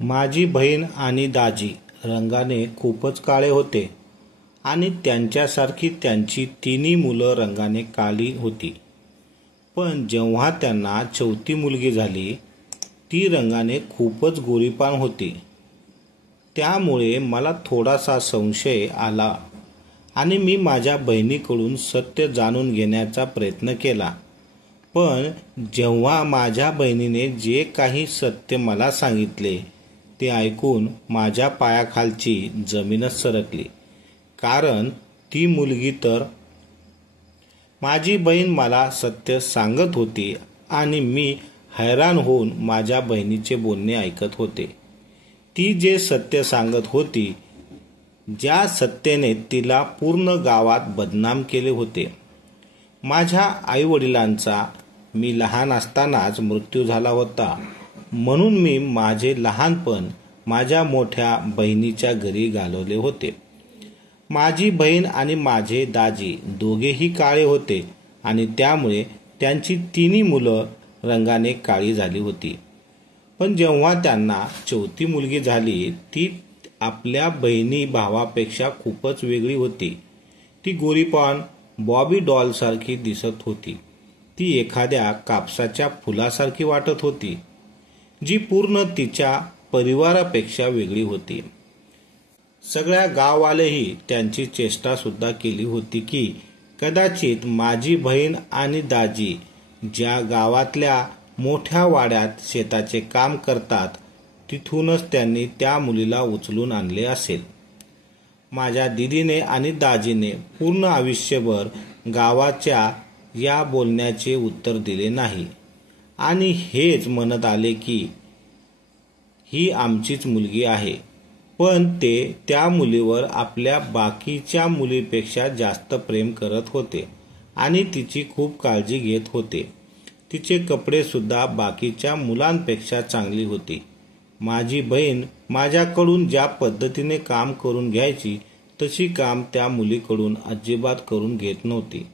माझी बहीण आणि दाजी रंगाने खूपच काळे होते आणि त्यांच्यासारखी त्यांची तिन्ही मुलं रंगाने काळी होती. पण जेव्हा त्यांना चौथी मुलगी झाली, ती रंगाने खूपच गोरीपान होती. त्यामुळे मला थोडासा संशय आला आणि मी माझ्या बहिणीकडून सत्य जाणून घेण्याचा प्रयत्न केला. पण जेव्हा माझ्या बहिणीने जे काही सत्य मला सांगितले ते ऐकून माझ्या पायाखालची जमीनच सरकली. कारण ती मुलगी तर माझी बहीण मला सत्य सांगत होती आणि मी हैराण होऊन माझ्या बहिणीचे बोलणे ऐकत होते. ती जे सत्य सांगत होती, ज्या सत्याने तिला पूर्ण गावात बदनाम केले होते. माझ्या आईवडिलांचा मी लहान असतानाच मृत्यू झाला होता, म्हणून मी माझे लहानपण माझ्या मोठ्या बहिणीच्या घरी घालवले होते. माझी बहीण आणि माझे दाजी दोघेही काळे होते आणि त्यामुळे त्यांची तिन्ही मुलं रंगाने काळी झाली होती. पण जेव्हा त्यांना चौथी मुलगी झाली, ती आपल्या बहिणी भावापेक्षा खूपच वेगळी होती. ती गोरीपान बॉबी डॉलसारखी दिसत होती. ती एखाद्या कापसाच्या फुलासारखी वाटत होती, जी पूर्ण तिच्या परिवारापेक्षा वेगळी होती. सगळ्या गाववालेही त्यांची चेष्टा सुद्धा केली होती की कदाचित माझी बहीण आणि दाजी ज्या गावातल्या मोठ्या वाड्यात शेताचे काम करतात, तिथूनच त्यांनी त्या मुलीला उचलून आणले असेल. माझ्या दीदीने आणि दाजीने पूर्ण आयुष्यभर गावाच्या या बोलण्याचे उत्तर दिले नाही आणि हेच म्हणत आले की ही आमचीच मुलगी आहे. पण ते त्या मुलीवर आपल्या बाकीच्या मुलीपेक्षा जास्त प्रेम करत होते आणि तिची खूप काळजी घेत होते. तिचे कपडे सुद्धा बाकीच्या मुलांपेक्षा चांगली होती. माझी बहीण माझ्याकडून ज्या पद्धतीने काम करून घ्यायची, तशी काम त्या मुलीकडून अजिबात करून घेत नव्हती.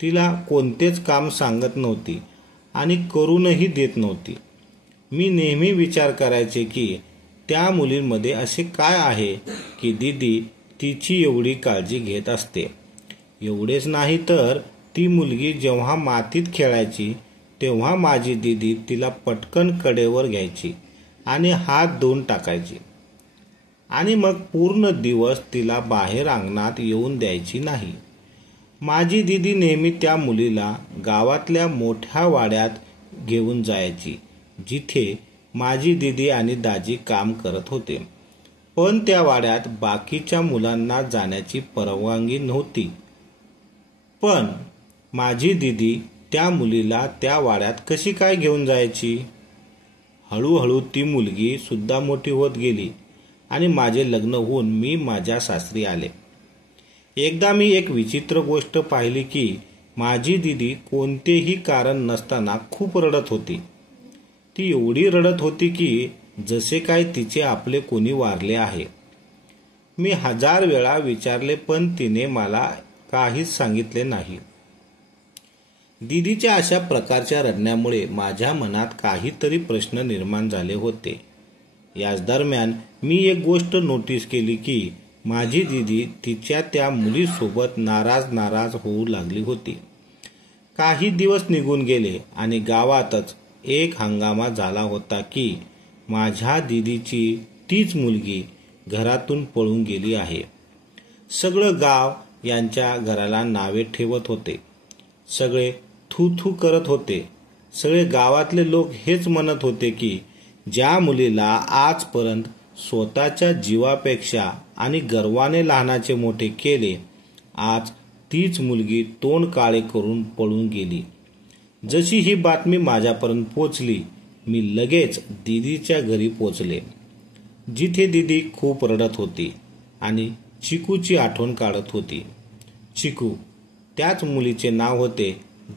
तिला कोणतेच काम सांगत नव्हती आणि करूनही देत नव्हती. मी नेहमी विचार करायचे की त्या मुलींमध्ये असे काय आहे की दीदी तिची एवढी काळजी घेत असते. एवढेच नाही तर ती मुलगी जेव्हा मातीत खेळायची तेव्हा माझी दीदी तिला पटकन कडेवर घ्यायची आणि हात धुवून टाकायची आणि मग पूर्ण दिवस तिला बाहेर अंगणात येऊन द्यायची नाही. माझी दीदी नेहमी त्या मुलीला गावातल्या मोठ्या वाड्यात घेऊन जायची, जिथे माझी दीदी आणि दाजी काम करत होते. पण त्या वाड्यात बाकीच्या मुलांना जाण्याची परवानगी नव्हती. पण माझी दीदी त्या मुलीला त्या वाड्यात कशी काय घेऊन जायची? हळूहळू ती मुलगी सुद्धा मोठी होत गेली आणि माझे लग्न होऊन मी माझ्या सासरी आले. एकदा मी एक विचित्र गोष्ट पाहिली की माझी दीदी कोणतेही कारण नसताना खूप रडत होती. ती एवढी रडत होती की जसे काय तिचे आपले कोणी वारले आहे. मी 1000 वेळा विचारले पण तिने मला काहीच सांगितले नाही. दीदीच्या अशा प्रकारच्या रडण्यामुळे माझ्या मनात काहीतरी प्रश्न निर्माण झाले होते. याच दरम्यान मी एक गोष्ट नोटीस केली की माझी दीदी तिच्या त्या मुलीसोबत नाराज होऊ लागली होती. काही दिवस निघून गेले आणि गावातच एक हंगामा झाला होता की माझ्या दीदीची तीच मुलगी घरातून पळून गेली आहे. सगळं गाव यांच्या घराला नावे ठेवत होते. सगळे थू थू करत होते. सगळे गावातले लोक हेच म्हणत होते की ज्या मुलीला आजपर्यंत स्वतःच्या जीवापेक्षा आणि गर्वाने लहानाचे मोठे केले, आज तीच मुलगी तोंड काळे करून पळून गेली. जशी ही बातमी माझ्यापर्यंत पोचली, मी लगेच दीदीच्या घरी पोचले, जिथे दीदी खूप रडत होती आणि चिकूची आठवण काढत होती. चिकू त्याच मुलीचे नाव होते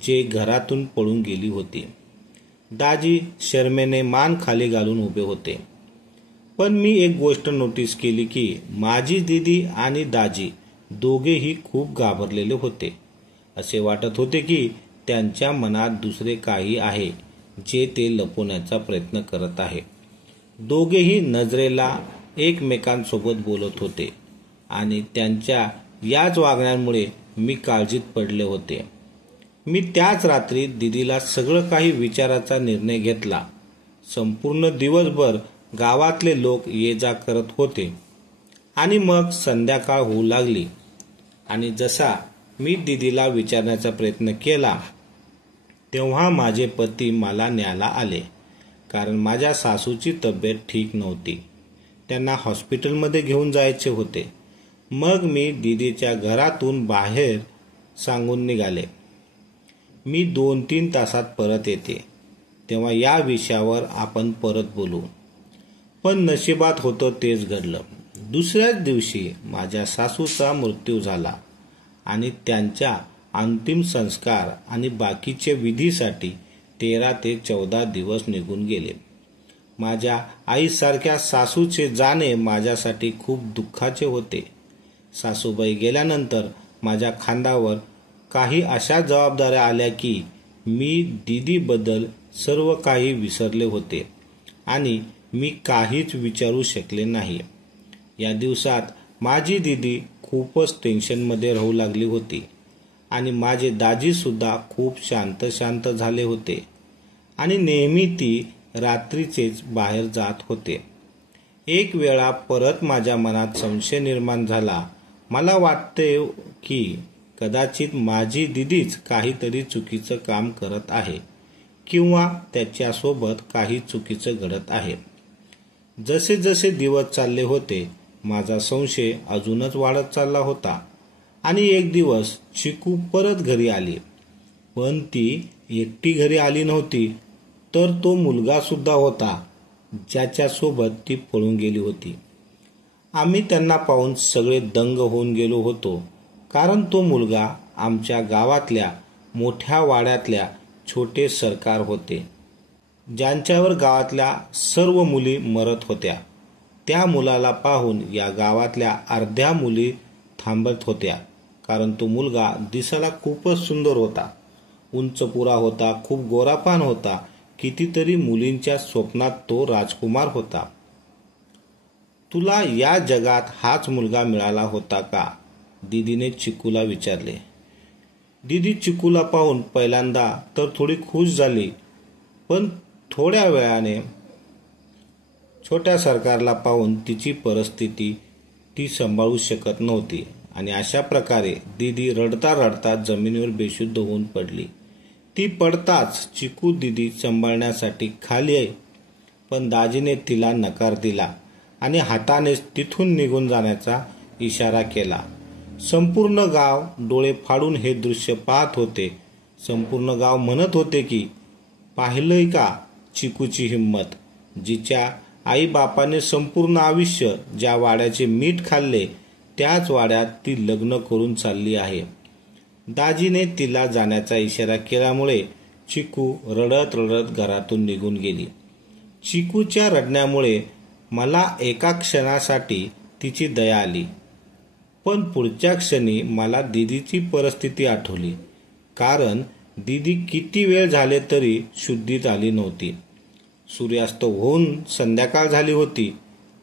जे घरातून पळून गेली होती. दाजी शरमेने मान खाली घालून उभे होते. पण मी एक गोष्ट नोटीस केली की माझी दीदी आणि दाजी दोघेही खूप घाबरलेले होते. असे वाटत होते की त्यांच्या मनात दुसरे काही आहे जे ते लपवण्याचा प्रयत्न करत आहे. दोघेही नजरेला एकमेकांसोबत बोलत होते आणि त्यांच्या याच वागण्यामुळे मी काळजीत पडले होते. मी त्याच रात्री दीदीला सगळं काही विचाराचा निर्णय घेतला. संपूर्ण दिवसभर गावातले लोक ये जा करत होते आणि मग संध्याकाळ होऊ लागली आणि जसा मी दीदीला विचारण्याचा प्रयत्न केला तेव्हा माझे पती मला न्यायला आले, कारण माझ्या सासूची तब्येत ठीक नव्हती. त्यांना हॉस्पिटलमध्ये घेऊन जायचे होते. मग मी दीदीच्या घरातून बाहेर सांगून निघाले, मी 2-3 तासात परत येते, तेव्हा या विषयावर आपण परत बोलू. पण नशिबात होतं तेच घडलं. दुसऱ्याच दिवशी माझ्या सासूचा मृत्यू झाला आणि त्यांच्या अंतिम संस्कार आणि बाकीच्या विधीसाठी 13 ते 14 दिवस निघून गेले. माझ्या आईसारख्या सासूचे जाणे माझ्यासाठी खूप दुःखाचे होते. सासूबाई गेल्यानंतर माझ्या खांद्यावर काही अशा जबाबदाऱ्या आल्या की मी दीदीबद्दल सर्व काही विसरले होते आणि मी काहीच विचारू शकले नाही. या दिवसात माझी दीदी खूपच टेन्शनमध्ये राहू लागली होती आणि माझे दाजीसुद्धा खूप शांत झाले होते आणि नेहमी ती रात्रीचेच बाहेर जात होते. एक वेळा परत माझ्या मनात संशय निर्माण झाला. मला वाटते की कदाचित माझी दीदीच काहीतरी चुकीचं काम करत आहे किंवा त्याच्यासोबत काही चुकीचं घडत आहे. जसे जसे दिवस चालले होते माझा संशय अजूनच वाढत चालला होता आणि एक दिवस चिकू परत घरी आली. पण ती एकटी घरी आली नव्हती, तर तो मुलगा सुद्धा होता ज्याच्यासोबत ती पळून गेली होती. आम्ही त्यांना पाहून सगळे दंग होऊन गेलो होतो, कारण तो मुलगा आमच्या गावातल्या मोठ्या वाड्यातल्या छोटे सरकार होते, ज्यांच्यावर गावातल्या सर्व मुली मरत होत्या. त्या मुलाला पाहून या गावातल्या अर्ध्या मुली थांबत होत्या, कारण तो मुलगा दिसायला खूपच सुंदर होता, उंचपुरा होता, खूप गोरापान होता. कितीतरी मुलींच्या स्वप्नात तो राजकुमार होता. तुला या जगात हाच मुलगा मिळाला होता का? दीदीने चिकूला विचारले. दीदी चिकूला पाहून पहिल्यांदा तर थोडी खुश झाली, पण थोड्या वेळाने छोट्या सरकारला पाहून तिची परिस्थिती ती सांभाळू शकत नव्हती आणि अशा प्रकारे दीदी रडता रडता जमिनीवर बेशुद्ध होऊन पडली. ती पडताच चिकू दीदी सांभाळण्यासाठी खाली आहे, पण दाजीने तिला नकार दिला आणि हातानेच तिथून निघून जाण्याचा इशारा केला. संपूर्ण गाव डोळे फाडून हे दृश्य पाहत होते. संपूर्ण गाव म्हणत होते की पाहिलंय का चिकूची हिंमत, जिच्या आई बापाने संपूर्ण आयुष्य ज्या वाड्याचे मीठ खाल्ले त्याच वाड्यात ती लग्न करून चालली आहे. दाजीने तिला जाण्याचा इशारा केल्यामुळे चिकू रडत रडत घरातून निघून गेली. चिकूच्या रडण्यामुळे मला एका क्षणासाठी तिची दया आली, पण पुढच्या क्षणी मला दीदीची परिस्थिती आठवली, कारण दीदी किती वेळ झाले तरी शुद्धीत आली नव्हती. सूर्यास्त होऊन संध्याकाळ झाली होती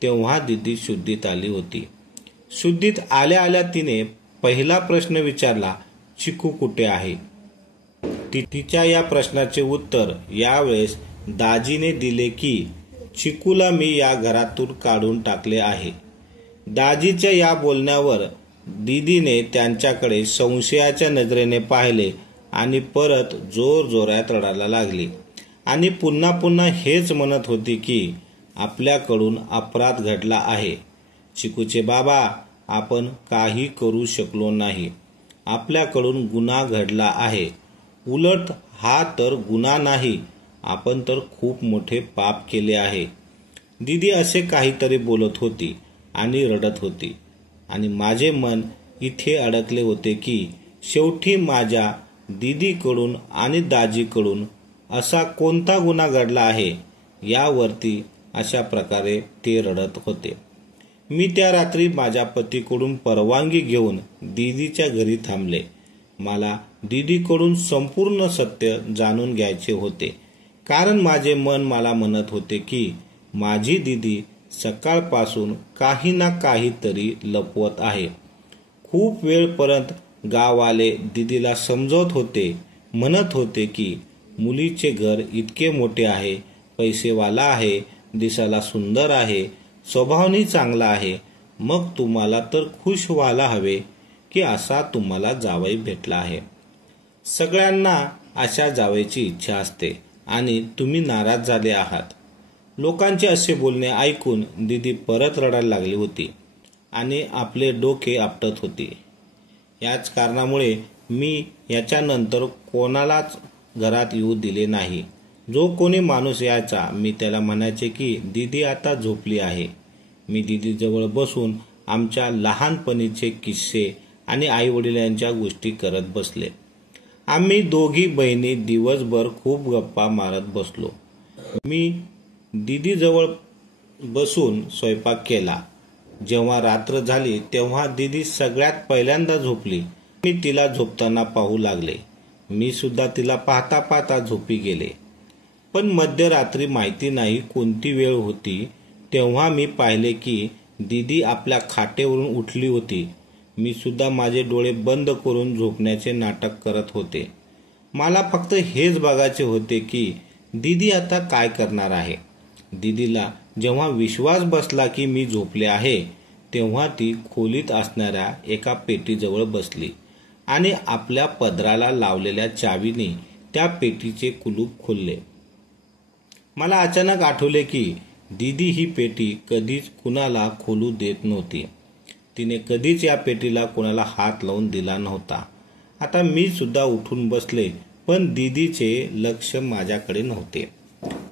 तेव्हा दीदी शुद्धीत आली होती. शुद्धीत आल्या आल्या तिने पहिला प्रश्न विचारला, चिकू कुठे आहे? तिच्या या प्रश्नाचे उत्तर यावेळेस दाजीने दिले की चिकूला मी या घरातून काढून टाकले आहे. दाजीच्या या बोलण्यावर दीदीने त्यांच्याकडे संशयाच्या नजरेने पाहिले आणि परत जोरजोरात रडायला लागली आणि पुन्हा पुन्हा हेच म्हणत होती की आपल्याकडून अपराध घडला आहे. चिकूचे बाबा, आपण काही करू शकलो नाही, आपल्याकडून गुन्हा घडला आहे. उलट हा तर गुन्हा नाही, आपण तर खूप मोठे पाप केले आहे. दीदी असे काहीतरी बोलत होती आणि रडत होती आणि माझे मन इथे अडकले होते की शेवटी माझ्या दीदीकडून आणि दाजीकडून असा कोणता गुन्हा घडला आहे यावरती अशा प्रकारे ते रडत होते. मी त्या रात्री माझ्या पतीकडून परवानगी घेऊन दीदीच्या घरी थांबले. मला दीदीकडून संपूर्ण सत्य जाणून घ्यायचे होते, कारण माझे मन मला म्हणत होते की माझी दीदी सकाळपासून काही ना काहीतरी लपवत आहे. खूप वेळपर्यंत गाववाले दीदीला समजवत होते, म्हणत होते की मुलीचे घर इतके मोठे आहे, पैसेवाला आहे, दिसायला सुंदर आहे, स्वभावनी चांगला आहे, मग तुम्हाला तर खुश व्हायला हवे की असा तुम्हाला जावई भेटला आहे. सगळ्यांना अशा जावयाची इच्छा असते आणि तुम्ही नाराज झाले आहात. लोकांचे असे बोलणे ऐकून दीदी परत रडायला लागली होती आणि आपले डोके आपटत होती. याच कारणामुळे मी याच्यानंतर कोणालाच घरात येऊ दिले नाही. जो कोणी माणूस यायचा मी त्याला म्हणायचे की दीदी आता झोपली आहे. मी दीदीजवळ बसून आमच्या लहानपणीचे किस्से आणि आईवडिलांच्या गोष्टी करत बसले. आम्ही दोघी बहिणी दिवसभर खूप गप्पा मारत बसलो. मी दीदीजवळ बसून स्वयंपाक केला. जेव्हा रात्र झाली तेव्हा दीदी सगळ्यात पहिल्यांदा झोपली. मी तिला झोपताना पाहू लागले. मी सुद्धा तिला पाहता पाहता झोपी गेले. पण मध्यरात्री माहिती नाही कोणती वेळ होती तेव्हा मी पाहिले की दीदी आपल्या खाटेवरून उठली होती. मी सुद्धा माझे डोळे बंद करून झोपण्याचे नाटक करत होते. मला फक्त हेच बघायचे होते की दीदी आता काय करणार आहे. दीदीला जेव्हा विश्वास बसला की मी झोपले आहे तेव्हा ती खोलीत असणाऱ्या एका पेटीजवळ बसली आणि आपल्या पदराला लावलेल्या चावीने त्या पेटीचे कुलूप खोलले. मला अचानक आठवले की दीदी ही पेटी कधीच कुणाला खोलू देत नव्हती. तिने कधीच या पेटीला कोणाला हात लावून दिला नव्हता. आता मी सुद्धा उठून बसले पण दीदीचे लक्ष माझ्याकडे नव्हते.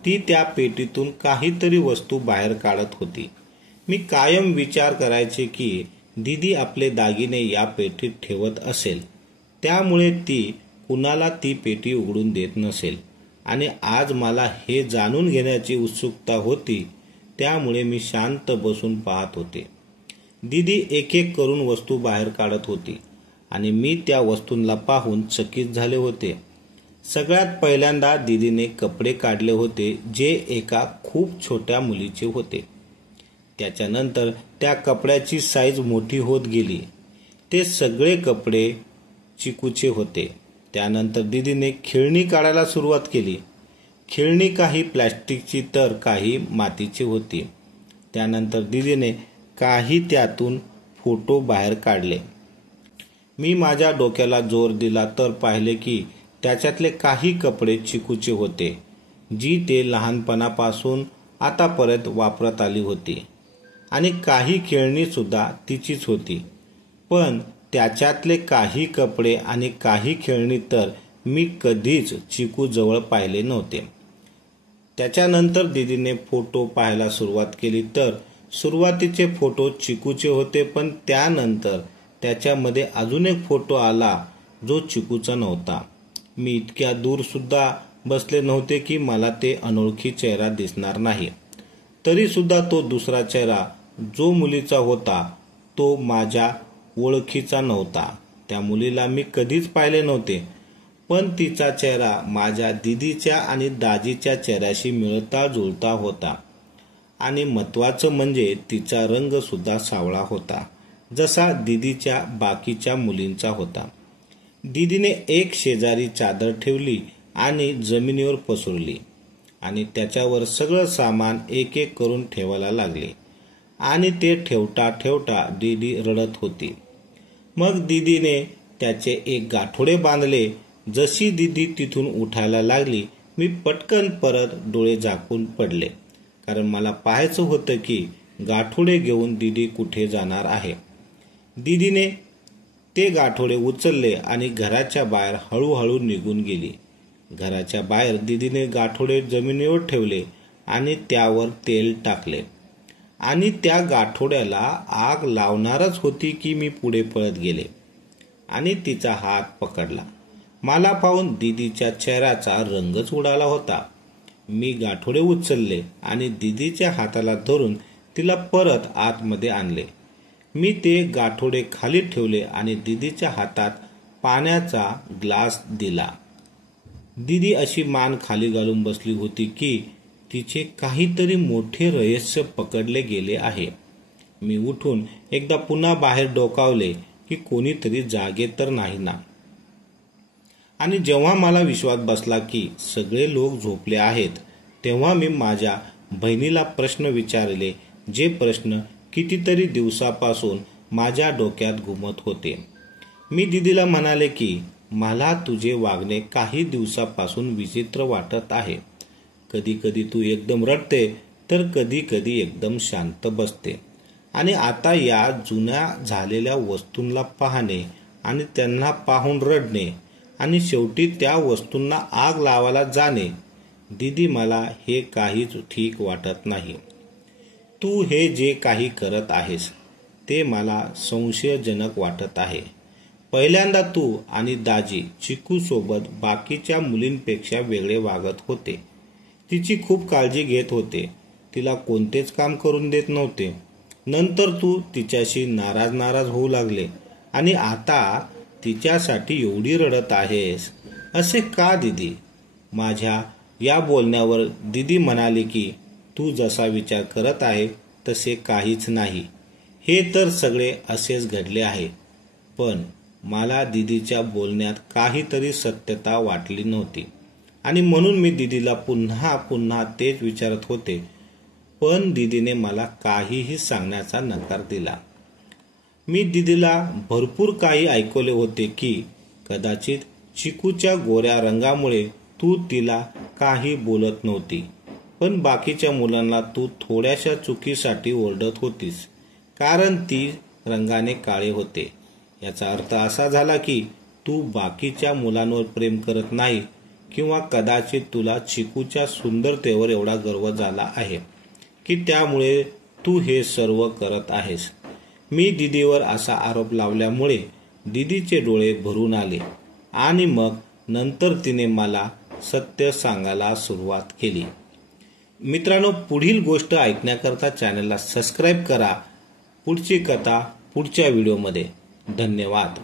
ती त्या पेटीतून काहीतरी वस्तू बाहेर काढत होती. मी कायम विचार करायचे की दीदी आपले दागिने या पेटीत ठेवत असेल, त्यामुळे ती कुणाला ती पेटी उघडून देत नसेल. आणि आज मला हे जाणून घेण्याची उत्सुकता होती, त्यामुळे मी शांत बसून पाहत होते. दीदी एक एक करून वस्तू बाहेर काढत होती आणि मी त्या वस्तूंना पाहून चकित झाले होते. सगळ्यात पहिल्यांदा दीदीने कपडे काढले होते जे एका खूप छोट्या मुलीचे होते. त्याच्यानंतर त्या कपड्याची साईज मोठी होत गेली. ते सगळे कपडे चिकूचे होते. त्यानंतर दीदीने खेळणी काढायला सुरुवात केली. खेळणी काही प्लॅस्टिकची तर काही मातीची होती. त्यानंतर दीदीने काही त्यातून फोटो बाहेर काढले. मी माझ्या डोक्याला जोर दिला तर पाहिले की त्याच्यातले काही कपडे चिकूचे होते, जी ते लहानपणापासून आतापर्यंत वापरत आली होती. आणि काही खेळणी सुद्धा तिचीच होती. पण त्याच्यातले काही कपडे आणि काही खेळणी तर मी कधीच चिकू जवळ पाहिले नव्हते. त्याच्यानंतर दीदीने फोटो पाहायला सुरुवात केली तर सुरुवातीचे फोटो चिकूचे होते, पण त्यानंतर त्याच्यामध्ये अजून एक फोटो आला जो चिकूचा नव्हता. मी इतक्या दूर सुद्धा बसले नव्हते की मला ते अनोळखी चेहरा दिसणार नाही. तरी सुद्धा तो दुसरा चेहरा जो मुलीचा होता तो माझ्या ओळखीचा नव्हता. त्या मुलीला मी कधीच पाहिले नव्हते, पण तिचा चेहरा माझ्या दीदीच्या आणि दाजीच्या चेहऱ्याशी मिळता जुळता होता. आणि महत्वाचं म्हणजे तिचा रंग सुद्धा सावळा होता, जसा दीदीच्या बाकीच्या मुलींचा होता. दीदीने एक शेजारी चादर ठेवली आणि जमिनीवर पसरली आणि त्याच्यावर सगळं सामान एक एक करून ठेवायला लागले. आणि ते ठेवता ठेवता दीदी रडत होती. मग दीदीने त्याचे एक गाठोडे बांधले. जशी दीदी तिथून उठायला लागली मी पटकन परत डोळे झाकून पडले, कारण मला पाहायचं होतं की गाठोडे घेऊन दीदी कुठे जाणार आहे. दीदीने ते गाठोडे उचलले आणि घराच्या बाहेर हळूहळू निघून गेली. घराच्या बाहेर दीदीने गाठोडे जमिनीवर ठेवले आणि त्यावर तेल टाकले आणि त्या गाठोड्याला आग लावणारच होती की मी पुढे पळत गेले आणि तिचा हात पकडला. मला पाहून दीदीच्या चेहऱ्याचा रंगच उडाला होता. मी गाठोडे उचलले आणि दीदीच्या हाताला धरून तिला परत आतमध्ये आणले. मी ते गाठोडे खाली ठेवले आणि दीदीच्या हातात पाण्याचा ग्लास दिला. दीदी अशी मान खाली घालून बसली होती की तिचे काहीतरी मोठे रहस्य पकडले गेले आहे. मी उठून एकदा पुन्हा बाहेर डोकावले की कोणीतरी जागे तर नाही ना. आणि जेव्हा मला विश्वास बसला की सगळे लोक झोपले आहेत, तेव्हा मी माझ्या बहिणीला प्रश्न विचारले, जे प्रश्न कितीतरी दिवसापासून माझ्या डोक्यात घुमत होते. मी दीदीला म्हणाले की मला तुझे वागणे काही दिवसापासून विचित्र वाटत आहे. कधी कधी तू एकदम रडते तर कधी कधी एकदम शांत बसते. आणि आता या जुन्या झालेल्या वस्तूंना पाहणे आणि त्यांना पाहून रडणे आणि शेवटी त्या वस्तूंना आग लावायला जाणे, दीदी मला हे काहीच ठीक वाटत नाही. तू हे जे काही करत आहेस ते मला संशयजनक वाटत आहे. पहिल्यांदा तू आणि दाजी चिकू सोबत बाकीच्या मुलींपेक्षा वेगळे वागत होते. तिची खूप काळजी घेत होते. तिला कोणतेच काम करून देत नव्हते. नंतर तू तिच्याशी नाराज होऊ लागले आणि आता तिच्यासाठी एवढी रडत आहेस. असे का दीदी? माझ्या या बोलण्यावर दीदी म्हणाली की तू जसा विचार करत आहे तसे काहीच नाही. हे तर सगळे असेच घडले आहे. पण मला दीदीच्या बोलण्यात काहीतरी सत्यता वाटली नव्हती आणि म्हणून मी दीदीला पुन्हा पुन्हा तेच विचारत होते. पण दीदीने मला काहीही सांगण्याचा नकार दिला. मी दीदीला भरपूर काही ऐकवले होते की कदाचित चिकूच्या गोऱ्या रंगामुळे तू तिला काही बोलत नव्हती, पण बाकीच्या मुलांना तू थोड्याशा चुकीसाठी ओरडत होतीस कारण ती रंगाने काळे होते. याचा अर्थ असा झाला की तू बाकीच्या मुलांवर प्रेम करत नाही किंवा कदाचित तुला चिकूच्या सुंदरतेवर एवढा गर्व झाला आहे की त्यामुळे तू हे सर्व करत आहेस. मी दीदीवर असा आरोप लावल्यामुळे दीदीचे डोळे भरून आले आणि मग नंतर तिने मला सत्य सांगायला सुरुवात केली. मित्रांनो, पुढील गोष्ट ऐकण्याकरता चॅनलला सबस्क्राईब करा. पुढची कथा पुढच्या व्हिडिओमध्ये. धन्यवाद.